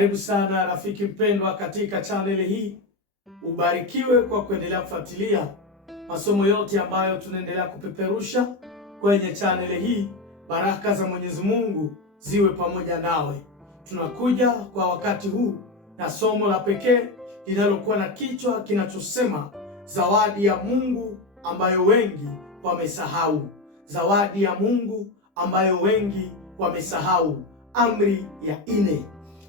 Karibu sana rafiki mpendwa katika chaneli hii. Ubarikiwe kwa kuendelea kufuatilia masomo yote ambayo tunaendelea kupeperusha kwenye chaneli hii. Baraka za Mwenyezi Mungu ziwe pamoja nawe. Tunakuja kwa wakati huu na somo la pekee linalokuwa na kichwa kinachosema zawadi ya Mungu ambayo wengi wamesahau. Zawadi ya Mungu ambayo wengi wamesahau, amri ya 4.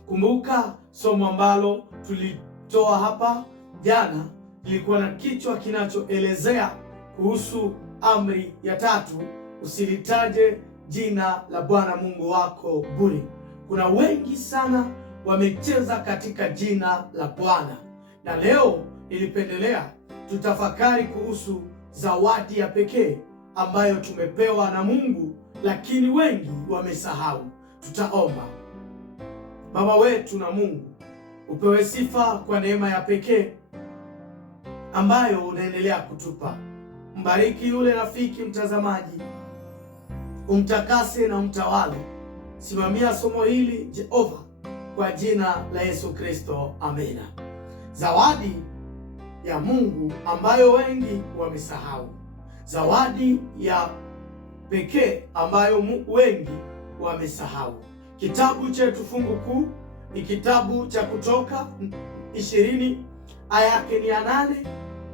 Kumbuka somo ambalo tulitoa hapa jana lilikuwa na kichwa kinachoelezea kuhusu amri ya 3, usilitaje jina la Bwana Mungu wako bure. Kuna wengi sana wamecheza katika jina la Bwana, na leo nilipendelea tutafakari kuhusu zawadi ya pekee ambayo tumepewa na Mungu, lakini wengi wamesahau. Tutaomba. Baba wetu na Mungu, upewe sifa kwa neema ya pekee ambayo unaendelea kutupa. Mbariki yule rafiki mtazamaji, umtakase na umtawale. Simamia somo hili Jehova, kwa jina la Yesu Kristo, amena. Zawadi ya Mungu ambayo wengi wamesahau. Zawadi ya pekee ambayo wengi wamesahau. Kitabu chetu fungu kuu ni kitabu cha Kutoka 20 aya yake ni ya 8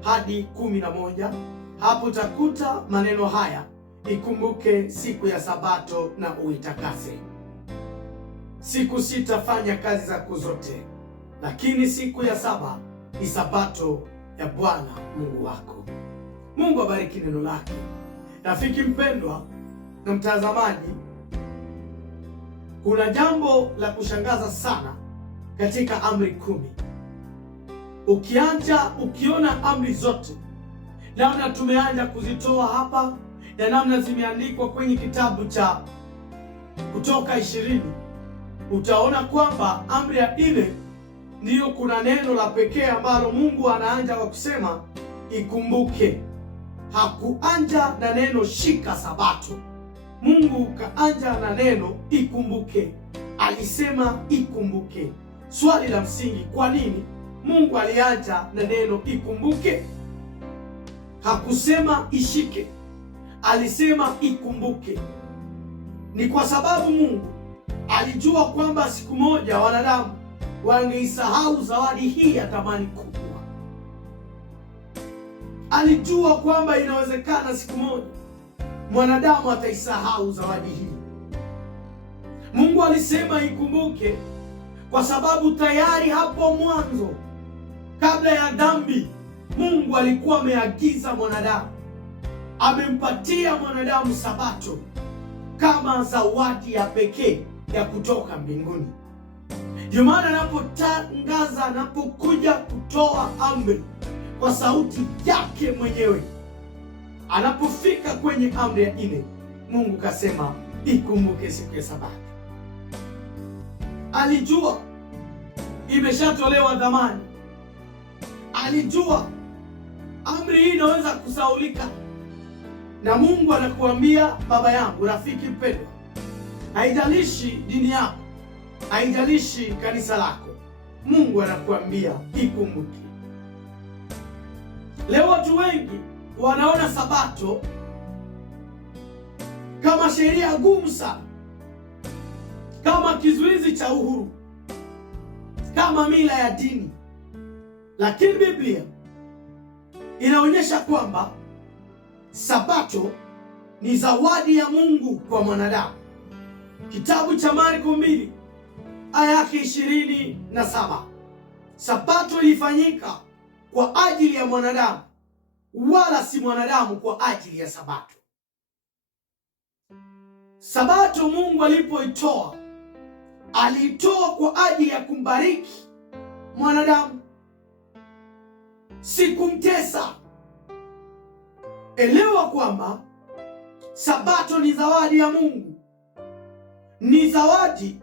hadi 11. Hapo utakuta maneno haya: ikumbuke siku ya Sabato na uitakase. Siku 6 fanya kazi zako zote, lakini siku ya 7 ni Sabato ya Bwana Mungu wako. Mungu abariki neno lake. Rafiki mpendwa na mtazamaji, kuna jambo la kushangaza sana katika amri 10. Ukiona amri zote namna tumeanza kuzitoa hapa na namna zimeandikwa kwenye kitabu cha Kutoka 20, utaona kwamba amri ya 4 ndiyo kuna neno la pekee ambalo Mungu anaanza kwa kusema ikumbuke. Hakuanja na neno shika Sabato. Mungu kaanja na neno ikumbuke. Alisema ikumbuke. Swali la msingi, kwa nini Mungu alianja na neno ikumbuke? Hakusema ishike, alisema ikumbuke. Ni kwa sababu Mungu alijua kwamba siku moja wanadamu wangeisahau zawadi hii ya thamani kubwa. Alijua kwamba inawezekana siku moja mwanadamu ataisahau zawadi hii. Mungu alisema ikumbuke kwa sababu tayari hapo mwanzo, kabla ya dhambi, Mungu alikuwa ameagiza mwanadamu, amempatia mwanadamu Sabato kama zawadi ya pekee ya kutoka mbinguni. Ndio maana anapotangaza, anapokuja kutoa amri kwa sauti yake mwenyewe, anapofika kwenye amri ya 4, Mungu kasema ikumbuke siku ya Sabato. Alijua imeshatolewa dhamani. Alijua amri hii inaweza kusaulika. Na Mungu anakuambia, baba yangu, rafiki mpendwa, haijalishi dini yako, haijalishi kanisa lako, Mungu anakuambia ikumbuke. Leo watu wengi wanaona Sabato kama sheria gumu sana, kama kizuizi cha uhuru, kama mila ya dini. Lakini Biblia inaonyesha kwamba Sabato ni zawadi ya Mungu kwa mwanadamu. Kitabu cha Marko 2 aya yake 27, Sabato ilifanyika kwa ajili ya mwanadamu, wala si mwanadamu kwa ajili ya Sabato. Sabato Mungu alipoitoa, aliitoa kwa ajili ya kumbariki mwanadamu, si kumtesa. Elewa kwamba Sabato ni zawadi ya Mungu, ni zawadi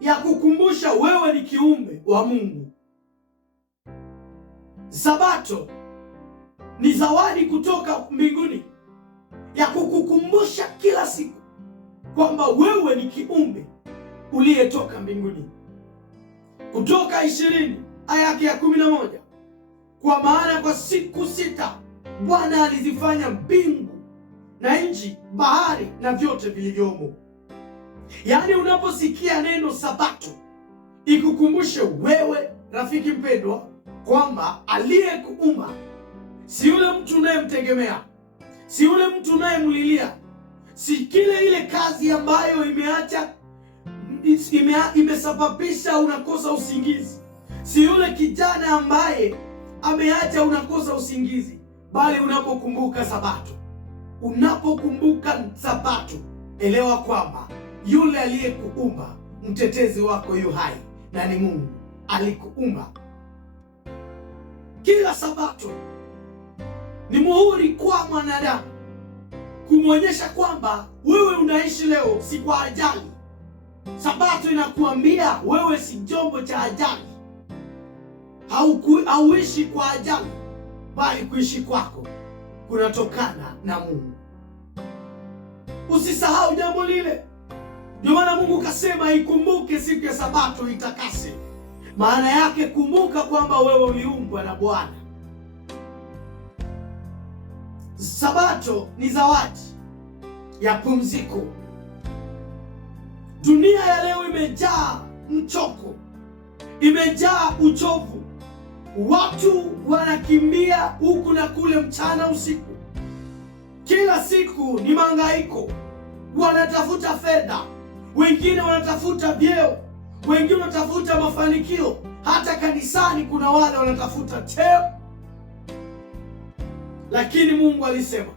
ya kukumbusha wewe ni kiumbe wa Mungu. Sabato ni zawadi kutoka mbinguni ya kukukumbusha kila siku kwamba wewe ni kiumbe uliyetoka mbinguni. Kutoka 20 aya yake ya 11, kwa maana kwa siku 6 Bwana alizifanya mbingu na nchi, bahari na vyote vilivyomo. Yaani unaposikia neno Sabato, ikukumbushe wewe rafiki mpendwa kwamba aliyekuumba si yule mtu unayemtegemea, si yule mtu unayemlilia, si ile kazi ambayo imesababisha unakosa usingizi, si yule kijana ambaye ameacha unakosa usingizi, bali unapokumbuka Sabato, elewa kwamba yule aliyekuumba, mtetezi wako yu hai na ni Mungu. Alikuumba. Kila Sabato ni muhuri kwa mwanadamu kumwonyesha kwamba wewe unaishi leo si kwa ajali. Sabato inakuambia wewe si chombo cha ajali, hauishi kwa ajali, bali kuishi kwako kunatokana na Mungu. Usisahau jambo lile. Ndio maana Mungu kasema ikumbuke siku ya Sabato itakase. Maana yake kumbuka kwamba wewe uliumbwa na Bwana. Sabato ni zawadi ya pumziko. Dunia ya leo imejaa mchoko, imejaa uchovu. Watu wanakimbia huku na kule, mchana usiku. Kila siku ni mahangaiko. Wanatafuta fedha, wengine wanatafuta vyeo, wengine wanatafuta mafanikio. Hata kanisani kuna wale wanatafuta cheo. Lakini Mungu alisema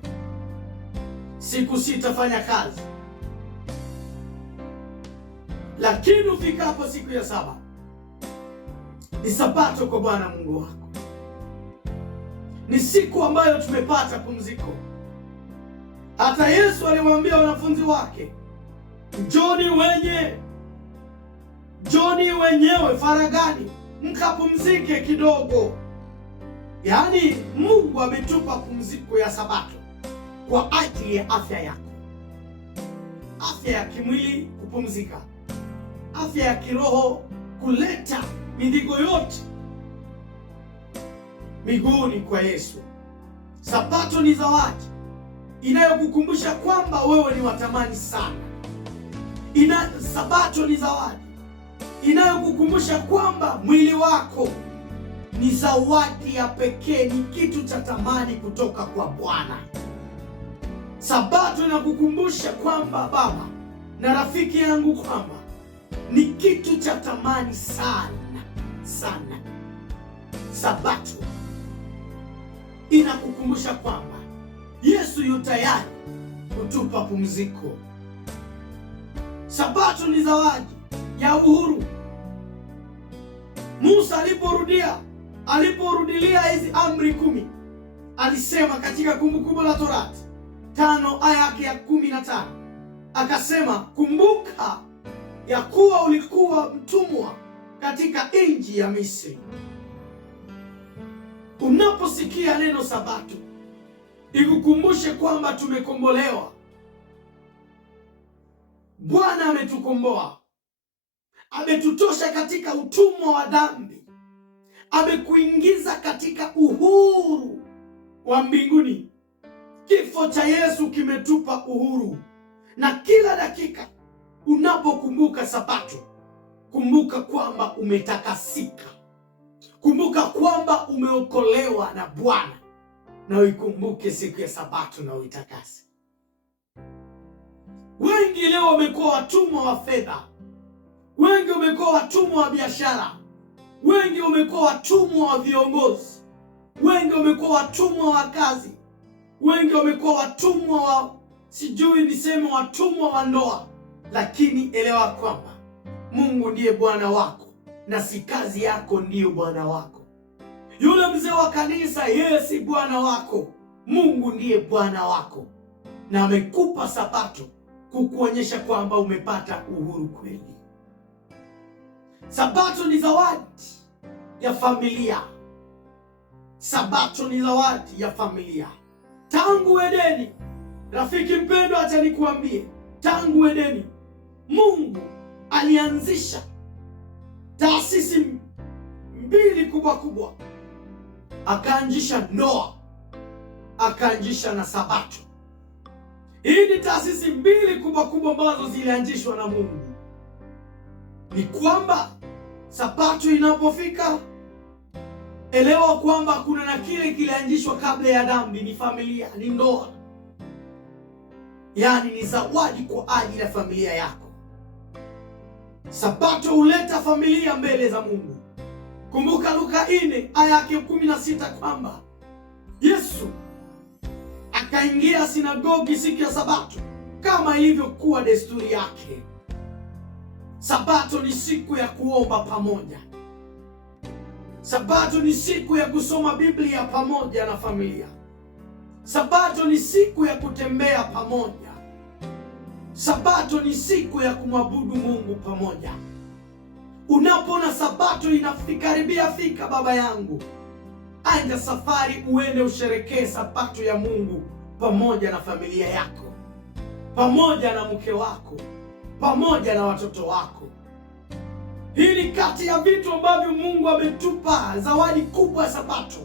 siku 6 fanya kazi, lakini ufikapo siku ya 7 ni Sabato kwa Bwana Mungu wako. Ni siku ambayo tumepata pumziko. Hata Yesu aliwaambia wanafunzi wake, njoni wenyewe faragani mkapumzike kidogo. Yaani Mungu ametupa pumziko ya Sabato kwa ajili ya afya yako. Afya ya kimwili kupumzika, afya ya kiroho kuleta mizigo yote miguuni kwa Yesu. Sabato ni zawadi inayokukumbusha kwamba wewe ni watamani sana. Sabato ni zawadi inayokukumbusha kwamba mwili wako ni zawadi ya pekee, ni kitu cha thamani kutoka kwa Bwana. Sabato inakukumbusha kwamba baba na rafiki yangu kwamba ni kitu cha thamani sana sana. Sabato inakukumbusha kwamba Yesu yu tayari kutupa pumziko. Sabato ni zawadi ya uhuru. Musa aliporudilia hizi amri 10, alisema katika Kumbukumbu la Torati 5 aya yake ya 15, akasema, kumbuka ya kuwa ulikuwa mtumwa katika nchi ya Misri. Unaposikia neno Sabato, ikukumbushe kwamba tumekombolewa. Bwana ametukomboa, ametutosha katika utumwa wa dhambi, amekuingiza katika uhuru wa mbinguni. Kifo cha Yesu kimetupa uhuru, na kila dakika unapokumbuka Sabato, kumbuka kwamba umetakasika, kumbuka kwamba umeokolewa na Bwana, na uikumbuke siku ya Sabato na uitakase. Wengi leo wamekuwa watumwa wa fedha, wengi wamekuwa watumwa wa biashara, wengi wamekuwa watumwa wa viongozi, wengi wamekuwa watumwa wa kazi, wengi wamekuwa watumwa wa watumwa wa ndoa. Lakini elewa kwamba Mungu ndiye Bwana wako na si kazi yako ndiyo Bwana wako. Yule mzee wa kanisa, yeye si Bwana wako. Mungu ndiye Bwana wako, na amekupa Sabato kukuonyesha kwamba umepata uhuru kweli. Sabato ni zawadi ya familia. Sabato ni zawadi ya familia. Tangu Edeni, rafiki mpendwa, acha nikuambie, tangu Edeni Mungu alianzisha taasisi kubwa kubwa, akaanzisha ndoa, akaanzisha na Sabato. Hii ni taasisi mbili kubwa kubwa ambazo zilianzishwa na Mungu. Ni kwamba Sabato inapofika, elewa kwamba kuna na kile kilianzishwa kabla ya dhambi, ni familia, ni ndoa. Yaani ni zawadi kwa ajili ya familia yako. Sabato huleta familia mbele za Mungu. Kumbuka Luka 4 aya yake 16 kwamba Yesu akaingia sinagogi siku ya Sabato kama ilivyokuwa desturi yake. Sabato ni siku ya kuomba pamoja. Sabato ni siku ya kusoma Biblia pamoja na familia. Sabato ni siku ya kutembea pamoja. Sabato ni siku ya kumwabudu Mungu pamoja. Unapoona Sabato inakaribia fika, baba yangu, anja safari uende usherekee Sabato ya Mungu pamoja na familia yako, pamoja na mke wako, pamoja na watoto wako. Hii ni kati ya vitu ambavyo Mungu ametupa. Zawadi kubwa ya Sabato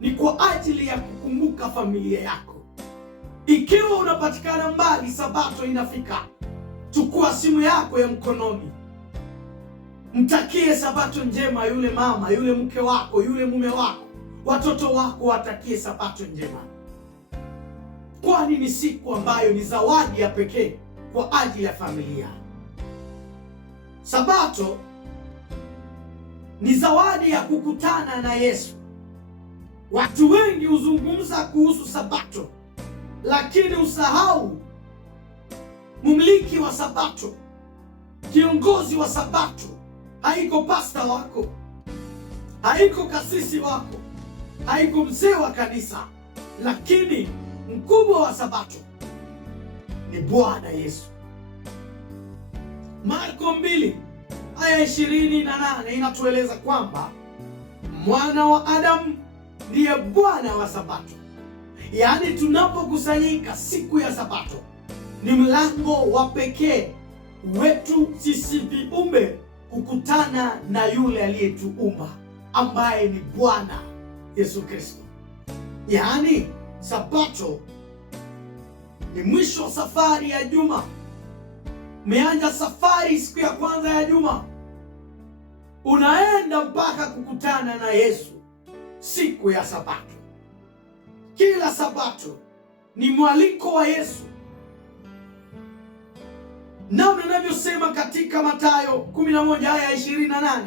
ni kwa ajili ya kukumbuka familia yako. Ikiwa unapatikana mbali, Sabato inafika, chukua simu yako ya mkononi, mtakie Sabato njema yule mama, yule mke wako, yule mume wako, watoto wako, watakie Sabato njema, kwani ni siku ambayo ni zawadi ya pekee kwa ajili ya familia. Sabato ni zawadi ya kukutana na Yesu. Watu wengi huzungumza kuhusu Sabato, lakini usahau mumiliki wa Sabato, kiongozi wa Sabato. Haiko pasta wako, haiko kasisi wako, haiko mzee wa kanisa, lakini mkubwa wa Sabato ni Bwana Yesu. Marko 2 aya 28 inatueleza kwamba mwana wa Adamu ndiye Bwana wa Sabato. Yaani tunapokusanyika siku ya Sabato ni mlango wa pekee wetu sisi viumbe kukutana na yule aliyetuumba ambaye ni Bwana Yesu Kristo. Yaani Sabato ni mwisho wa safari ya juma. Umeanza safari siku ya kwanza ya juma, unaenda mpaka kukutana na Yesu siku ya Sabato. Kila Sabato ni mwaliko wa Yesu, namna inavyosema katika Mathayo 11 aya 28,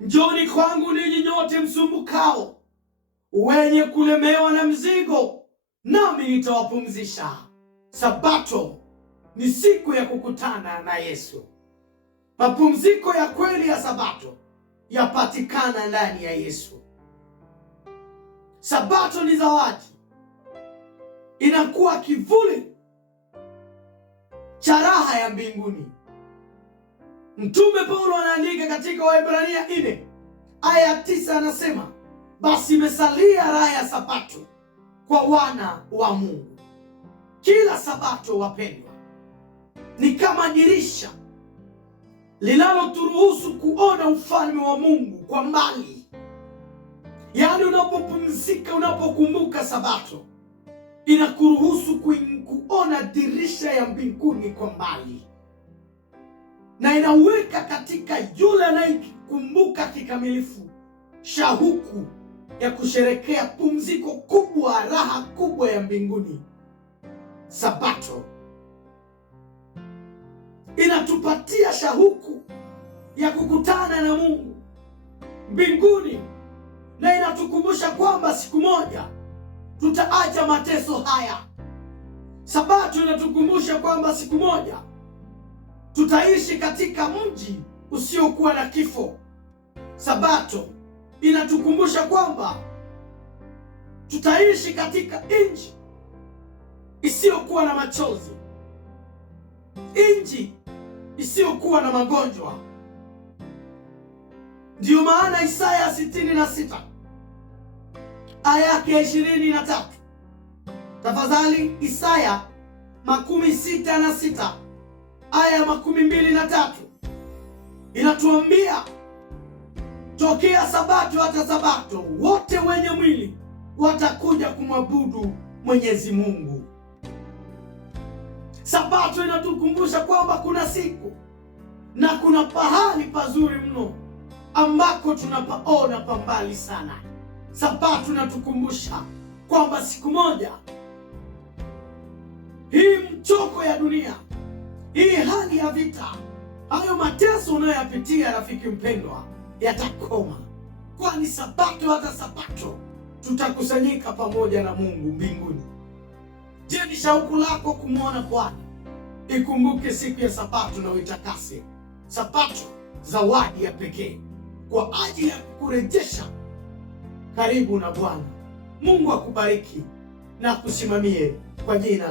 njoni kwangu ninyi nyote msumbukao, wenye kulemewa na mzigo, nami nitawapumzisha. Sabato ni siku ya kukutana na Yesu. Mapumziko ya kweli ya Sabato yapatikana ndani ya Yesu. Sabato ni zawadi, inakuwa kivuli cha raha ya mbinguni. Mtume Paulo anaandika katika Waebrania 4 aya 9, anasema basi imesalia raha ya Sabato kwa wana wa Mungu. Kila Sabato, wapendwa, ni kama dirisha linaloturuhusu kuona ufalme wa Mungu kwa mbali. Yaani unapopumzika, unapokumbuka Sabato, inakuruhusu kuona dirisha ya mbinguni kwa mbali, na inaweka katika yule anayekumbuka kikamilifu shauku ya kusherekea pumziko kubwa, raha kubwa ya mbinguni. Sabato inatupatia shauku ya kukutana na Mungu mbinguni, na inatukumbusha kwamba siku moja tutaacha mateso haya. Sabato inatukumbusha kwamba siku moja tutaishi katika mji usiokuwa na kifo. Sabato inatukumbusha kwamba tutaishi katika nchi isiyokuwa na machozi, nchi isiyokuwa na magonjwa. Ndiyo maana Isaya 66 aya yake 23, tafadhali, Isaya 66 aya 23 inatuambia tokea Sabato hata Sabato, wote wenye mwili watakuja kumwabudu Mwenyezi Mungu. Sabato inatukumbusha kwamba kuna siku na kuna pahali pazuri mno ambako tunapaona pambali sana. Sabato inatukumbusha kwamba siku moja hii mchoko ya dunia, hii hali ya vita, hayo mateso unayoyapitia rafiki mpendwa, yatakoma, kwani Sabato hata Sabato tutakusanyika pamoja na Mungu mbinguni. Je, ni shauku lako kumwona Bwana? Ikumbuke siku ya Sabato na uitakase. Sabato zawadi ya pekee kwa ajili ya kukurejesha karibu na Bwana. Mungu akubariki na kusimamie kwa jina la